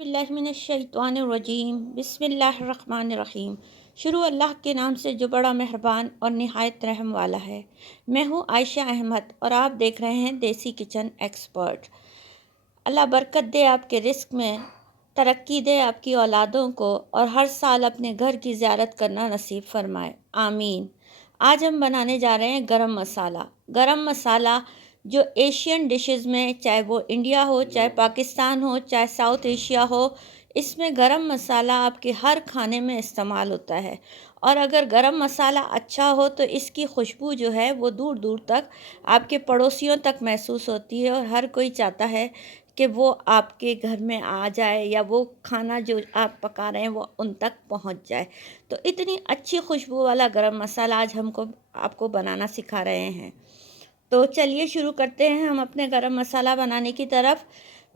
बिस्मिल्लाहिर्रहमानिर्रहीम बिस्मिल्लाहिर्रहमानिर्रहीम। शुरू अल्लाह के नाम से जो बड़ा मेहरबान और निहायत रहम वाला है। मैं हूँ आयशा अहमद और आप देख रहे हैं देसी किचन एक्सपर्ट। अल्लाह बरकत दे आपके रिस्क में, तरक्की दे आपकी औलादों को और हर साल अपने घर की ज़ियारत करना नसीब फरमाए, आमीन। आज हम बनाने जा रहे हैं गरम मसाला। गरम मसाला जो एशियन डिशेस में, चाहे वो इंडिया हो, चाहे पाकिस्तान हो, चाहे साउथ एशिया हो, इसमें गरम मसाला आपके हर खाने में इस्तेमाल होता है। और अगर गरम मसाला अच्छा हो तो इसकी खुशबू जो है वो दूर दूर तक आपके पड़ोसियों तक महसूस होती है और हर कोई चाहता है कि वो आपके घर में आ जाए या वो खाना जो आप पका रहे हैं वो उन तक पहुंच जाए। तो इतनी अच्छी खुशबू वाला गरम मसाला आज हमको आपको बनाना सिखा रहे हैं। तो चलिए शुरू करते हैं हम अपने गरम मसाला बनाने की तरफ।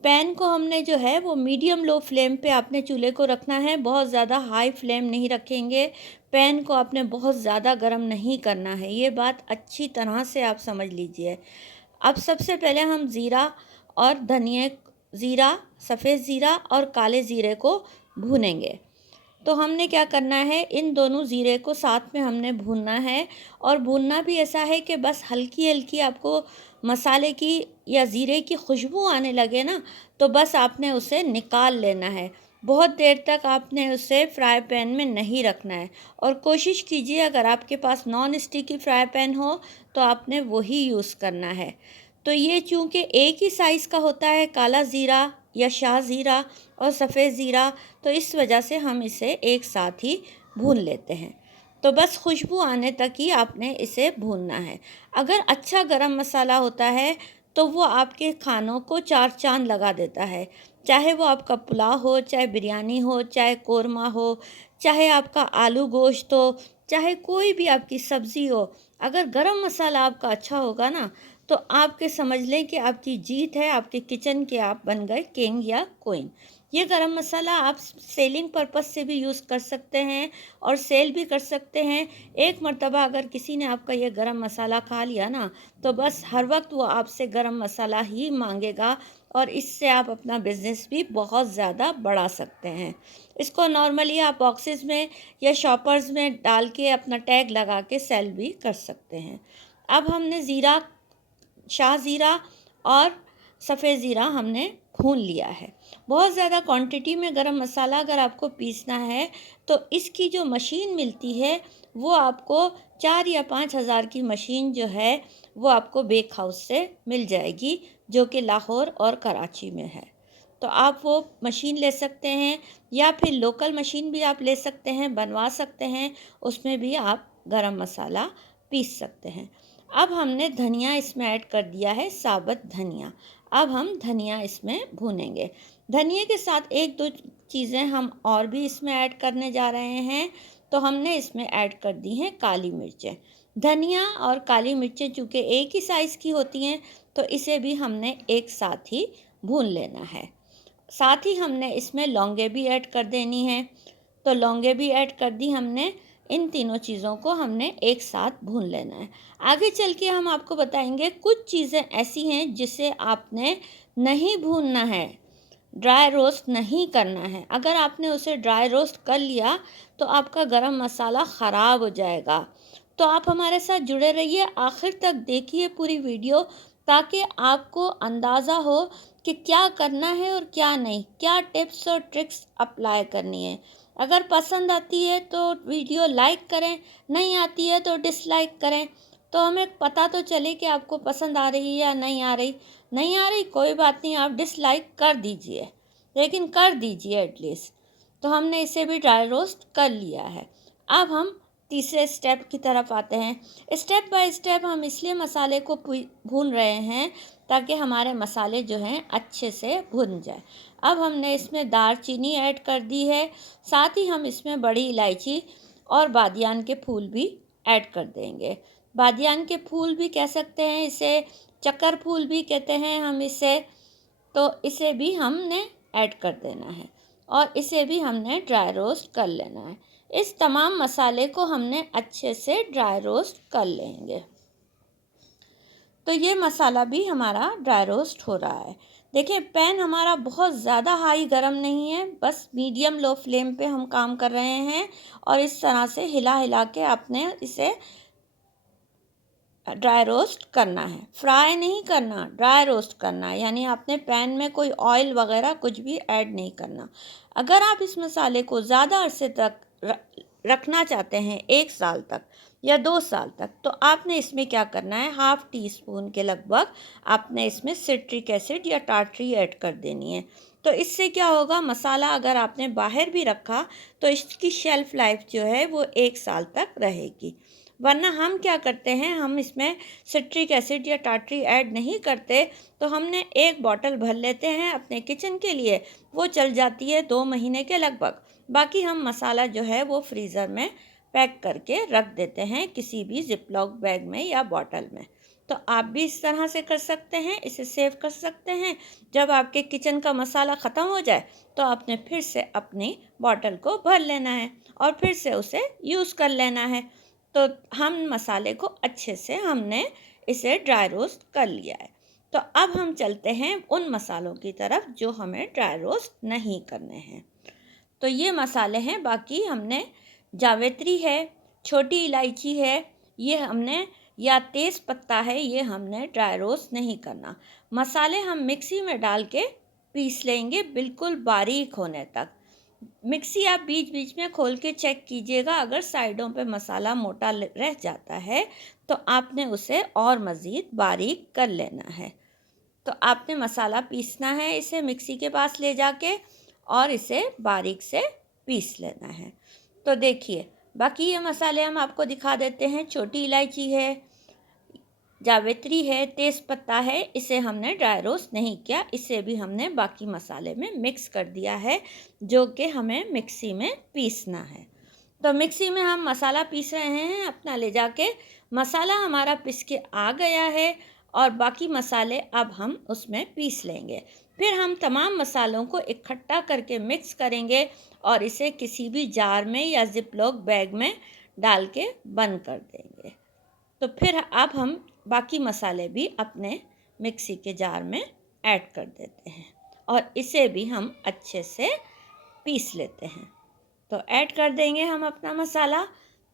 पैन को हमने जो है वो मीडियम लो फ्लेम पे आपने चूल्हे को रखना है, बहुत ज़्यादा हाई फ्लेम नहीं रखेंगे। पैन को आपने बहुत ज़्यादा गरम नहीं करना है, ये बात अच्छी तरह से आप समझ लीजिए। अब सबसे पहले हम ज़ीरा और धनिया, ज़ीरा, सफ़ेद ज़ीरा और काले ज़ीरे को भूनेंगे। तो हमने क्या करना है, इन दोनों ज़ीरे को साथ में हमने भूनना है। और भूनना भी ऐसा है कि बस हल्की हल्की आपको मसाले की या ज़ीरे की खुशबू आने लगे ना, तो बस आपने उसे निकाल लेना है। बहुत देर तक आपने उसे फ्राई पैन में नहीं रखना है। और कोशिश कीजिए अगर आपके पास नॉन स्टिकी फ्राई पैन हो तो आपने वही यूज़ करना है। तो ये चूँकि एक ही साइज़ का होता है, काला ज़ीरा या शाह ज़ीरा और सफ़ेद ज़ीरा, तो इस वजह से हम इसे एक साथ ही भून लेते हैं। तो बस खुशबू आने तक ही आपने इसे भूनना है। अगर अच्छा गरम मसाला होता है तो वो आपके खानों को चार चांद लगा देता है। चाहे वो आपका पुलाव हो, चाहे बिरयानी हो, चाहे कोरमा हो, चाहे आपका आलू गोश्त हो, चाहे कोई भी आपकी सब्ज़ी हो, अगर गरम मसाला आपका अच्छा होगा ना, तो आपके समझ लें कि आपकी जीत है, आपके किचन के आप बन गए किंग या क्वीन। ये गरम मसाला आप सेलिंग पर्पस से भी यूज़ कर सकते हैं और सेल भी कर सकते हैं। एक मर्तबा अगर किसी ने आपका ये गरम मसाला खा लिया ना, तो बस हर वक्त वो आपसे गरम मसाला ही मांगेगा और इससे आप अपना बिज़नेस भी बहुत ज़्यादा बढ़ा सकते हैं। इसको नॉर्मली आप बॉक्सेस में या शॉपर्स में डाल के अपना टैग लगा के सेल भी कर सकते हैं। अब हमने ज़ीरा, शाह ज़ीरा और सफ़ेद ज़ीरा हमने भून लिया है। बहुत ज़्यादा क्वांटिटी में गरम मसाला अगर आपको पीसना है तो इसकी जो मशीन मिलती है वो आपको 4 या 5 हज़ार की मशीन जो है वो आपको बेक हाउस से मिल जाएगी, जो कि लाहौर और कराची में है। तो आप वो मशीन ले सकते हैं या फिर लोकल मशीन भी आप ले सकते हैं, बनवा सकते हैं, उसमें भी आप गरम मसाला पीस सकते हैं। अब हमने धनिया इसमें ऐड कर दिया है, साबुत धनिया। अब हम धनिया इसमें भूनेंगे। धनिया के साथ एक दो चीज़ें हम और भी इसमें ऐड करने जा रहे हैं। तो हमने इसमें ऐड कर दी हैं काली मिर्चें। धनिया और काली मिर्चें चूँकि एक ही साइज़ की होती हैं तो इसे भी हमने एक साथ ही भून लेना है। साथ ही हमने इसमें लौंगे भी ऐड कर देनी है। तो लौंगे भी ऐड कर दी हमने। इन तीनों चीज़ों को हमने एक साथ भून लेना है। आगे चल के हम आपको बताएंगे कुछ चीज़ें ऐसी हैं जिसे आपने नहीं भूनना है, ड्राई रोस्ट नहीं करना है। अगर आपने उसे ड्राई रोस्ट कर लिया तो आपका गरम मसाला ख़राब हो जाएगा। तो आप हमारे साथ जुड़े रहिए, आखिर तक देखिए पूरी वीडियो, ताकि आपको अंदाज़ा हो कि क्या करना है और क्या नहीं, क्या टिप्स और ट्रिक्स अप्लाई करनी है। अगर पसंद आती है तो वीडियो लाइक करें, नहीं आती है तो डिसलाइक करें, तो हमें पता तो चले कि आपको पसंद आ रही है या नहीं आ रही। नहीं आ रही कोई बात नहीं, आप डिसलाइक कर दीजिए, लेकिन कर दीजिए एटलीस्ट। तो हमने इसे भी ड्राई रोस्ट कर लिया है। अब हम तीसरे स्टेप की तरफ आते हैं। स्टेप बाय स्टेप हम इसलिए मसाले को भून रहे हैं ताकि हमारे मसाले जो हैं अच्छे से भुन जाए। अब हमने इसमें दालचीनी ऐड कर दी है, साथ ही हम इसमें बड़ी इलायची और बादियान के फूल भी ऐड कर देंगे। बादियान के फूल भी कह सकते हैं इसे, चक्कर फूल भी कहते हैं हम इसे। तो इसे भी हमने ऐड कर देना है और इसे भी हमने ड्राई रोस्ट कर लेना है। इस तमाम मसाले को हमने अच्छे से ड्राई रोस्ट कर लेंगे। तो ये मसाला भी हमारा ड्राई रोस्ट हो रहा है। देखिए पैन हमारा बहुत ज़्यादा हाई गरम नहीं है, बस मीडियम लो फ्लेम पे हम काम कर रहे हैं और इस तरह से हिला हिला के आपने इसे ड्राई रोस्ट करना है। फ्राई नहीं करना, ड्राई रोस्ट करना है, यानी आपने पैन में कोई ऑयल वगैरह कुछ भी ऐड नहीं करना। अगर आप इस मसाले को ज़्यादा अरसे तक रखना चाहते हैं, 1 साल तक या 2 साल तक, तो आपने इसमें क्या करना है, ½ टी-स्पून के लगभग आपने इसमें सिट्रिक एसिड या टार्टरी ऐड कर देनी है। तो इससे क्या होगा, मसाला अगर आपने बाहर भी रखा तो इसकी शेल्फ़ लाइफ जो है वो 1 साल तक रहेगी। वरना हम क्या करते हैं, हम इसमें सिट्रिक एसिड या टार्टरी ऐड नहीं करते, तो हमने 1 बॉटल भर लेते हैं अपने किचन के लिए, वो चल जाती है 2 महीने के लगभग। बाकी हम मसाला जो है वो फ्रीज़र में पैक करके रख देते हैं किसी भी ज़िपलॉक बैग में या बॉटल में। तो आप भी इस तरह से कर सकते हैं, इसे सेव कर सकते हैं। जब आपके किचन का मसाला ख़त्म हो जाए तो आपने फिर से अपनी बॉटल को भर लेना है और फिर से उसे यूज़ कर लेना है। तो हम मसाले को अच्छे से हमने इसे ड्राई रोस्ट कर लिया है। तो अब हम चलते हैं उन मसालों की तरफ जो हमें ड्राई रोस्ट नहीं करने हैं। तो ये मसाले हैं, बाकी हमने जावित्री है, छोटी इलायची है, ये हमने, या तेज़ पत्ता है, ये हमने ड्राई रोस्ट नहीं करना। मसाले हम मिक्सी में डाल के पीस लेंगे बिल्कुल बारीक होने तक। मिक्सी आप बीच बीच में खोल के चेक कीजिएगा, अगर साइडों पे मसाला मोटा रह जाता है तो आपने उसे और मज़ीद बारीक कर लेना है। तो आपने मसाला पीसना है, इसे मिक्सी के पास ले जाके और इसे बारीक से पीस लेना है। तो देखिए बाकी ये मसाले हम आपको दिखा देते हैं। छोटी इलायची है, जावित्री है, तेज़पत्ता है, इसे हमने ड्राई रोस्ट नहीं किया, इसे भी हमने बाकी मसाले में मिक्स कर दिया है, जो कि हमें मिक्सी में पीसना है। तो मिक्सी में हम मसाला पीस रहे हैं अपना ले जाके। मसाला हमारा पिस के आ गया है और बाकी मसाले अब हम उसमें पीस लेंगे। फिर हम तमाम मसालों को इकट्ठा करके मिक्स करेंगे और इसे किसी भी जार में या ज़िपलॉक बैग में डाल के बंद कर देंगे। तो फिर अब हम बाकी मसाले भी अपने मिक्सी के जार में ऐड कर देते हैं और इसे भी हम अच्छे से पीस लेते हैं। तो ऐड कर देंगे हम अपना मसाला।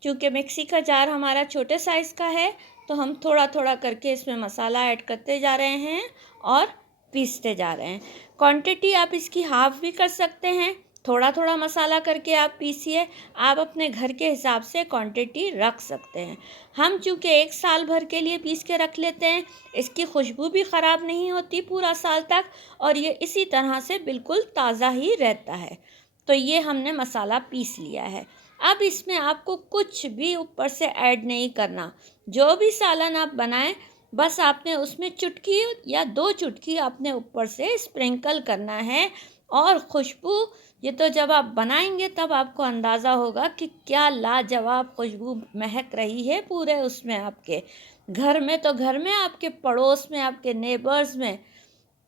चूँकि मिक्सी का जार हमारा छोटे साइज़ का है तो हम थोड़ा थोड़ा करके इसमें मसाला ऐड करते जा रहे हैं और पीसते जा रहे हैं। क्वांटिटी आप इसकी हाफ़ भी कर सकते हैं, थोड़ा थोड़ा मसाला करके आप पीसिए। आप अपने घर के हिसाब से क्वांटिटी रख सकते हैं। हम चूँकि 1 साल भर के लिए पीस के रख लेते हैं, इसकी खुशबू भी ख़राब नहीं होती पूरा साल तक और ये इसी तरह से बिल्कुल ताज़ा ही रहता है। तो ये हमने मसाला पीस लिया है। अब इसमें आपको कुछ भी ऊपर से ऐड नहीं करना। जो भी सालन आप बनाएं, बस आपने उसमें चुटकी या 2 चुटकी आपने ऊपर से स्प्रिंकल करना है। और खुशबू, ये तो जब आप बनाएंगे तब आपको अंदाज़ा होगा कि क्या लाजवाब खुशबू महक रही है पूरे उसमें, आपके घर में, तो घर में, आपके पड़ोस में, आपके नेबर्स में।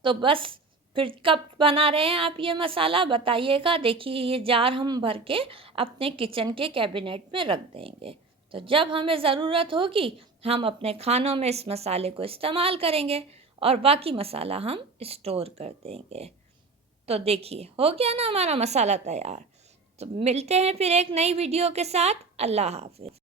तो बस फिर कब बना रहे हैं आप ये मसाला बताइएगा। देखिए ये जार हम भर के अपने किचन के कैबिनेट में रख देंगे, तो जब हमें ज़रूरत होगी हम अपने खानों में इस मसाले को इस्तेमाल करेंगे और बाकी मसाला हम स्टोर कर देंगे। तो देखिए हो गया ना हमारा मसाला तैयार। तो मिलते हैं फिर एक नई वीडियो के साथ। अल्लाह हाफ़िज़।